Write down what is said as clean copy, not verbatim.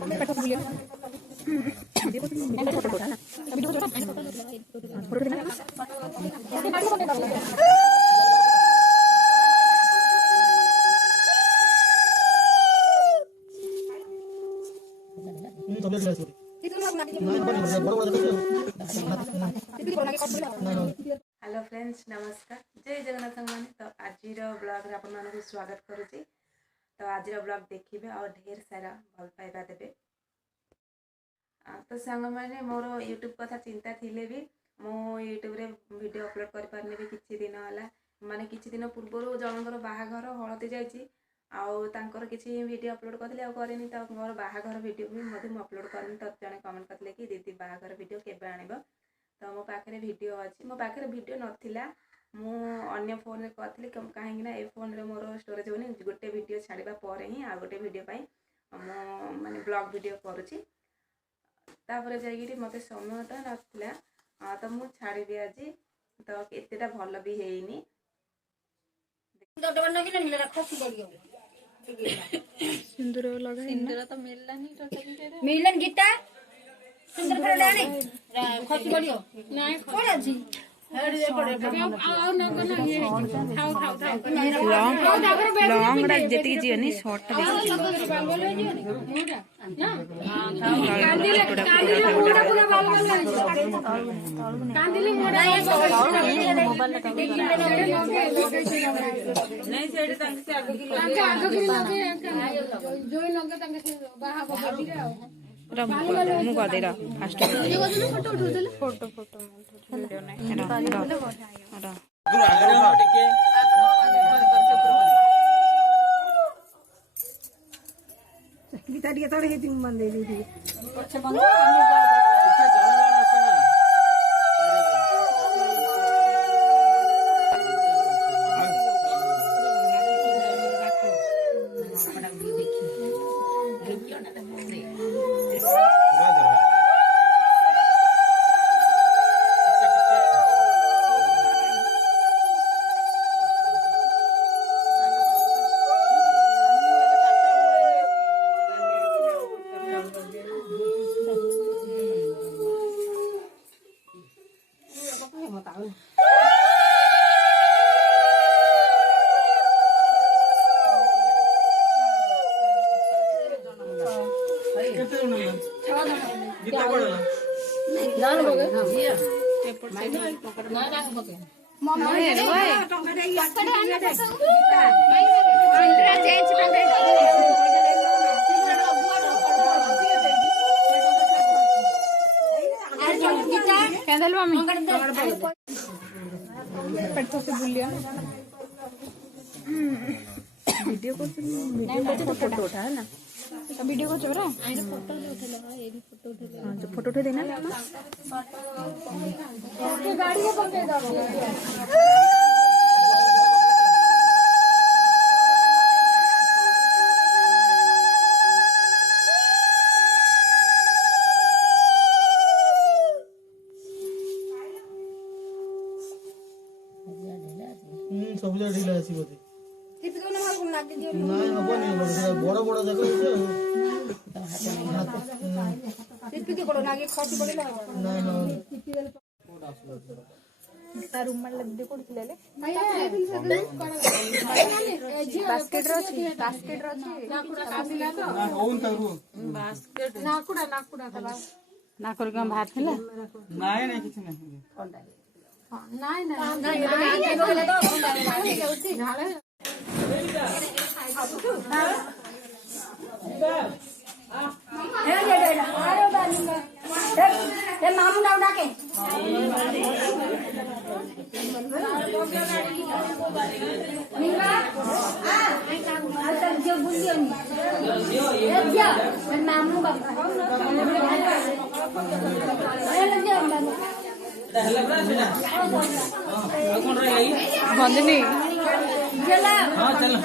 Hello friends नमस्कार जय जगन्नाथ मान तो आज ब्लॉग रे आपण मानक स्वागत करुच्ची। तो आज ब्लॉग देखिए और ढेर सारा भल पाइबा देबे। तो सांग मैंने मोर यूट्यूब कथा चिंता थिले भी मो यूट्यूब रे वीडियो अपलोड कर पारनी भी किछि दिन होला माने किछि दिन पूर्व जनकर बाहाघर हळदी जाइछि आउ तांकर किछि वीडियो अपलोड करले आ करेनी तो मोर बाहाघर वीडियो भी मधे मु अपलोड करनी। तो जने कमेंट करले कि दीदी बाहाघर वीडियो केबे आनिबो। तो मो पाखे वीडियो अच्छी मो पाखे वीडियो नाला मु अन्य फोन में करी कहीं ए फोन रे मोर स्टोरेज होनी गोटे वीडियो छाड़ा पर ही आ गोटे वीडियो मो माने ब्लॉग वीडियो करुच्ची। तापर जाइए मत समय तो नाला तो मु छाड़ी आज तो एतेटा भल भी है सिंदूर लगा सिंदूर तो मिलन गीता सुंदर पर डाले खसी पड़ियो नाही कोन अछि लॉन्ग रा जेती जीनी short fast photo photo video गीता टिके तोड़ हेती बंदे दी वीडियो फोटो उठा है ना वीडियो को चोरा फोटो उठेलो ये भी फोटो उठेलो हां जो फोटो उठे देना तो गाड़ी को पकड़ दो सब जा ढिला आसी बोते कित कोन मार कोन लागे दियो नाही हबो बड़ बड़ जगह कित के कोन लागे खसी पड़ेला नाही नाही ता रूम में लग दे कोडले ले बास्केट रो नाकुडा कासिला तो ना होन तारू बास्केट नाकुडा तला नाकुर का भात थिला नाही नाही किछ नाही नाही नाही बोले तो उठी झाले ए मामू ना डाके निका जो बुलियो नहीं जा मामू का बंद नहीं हां चलो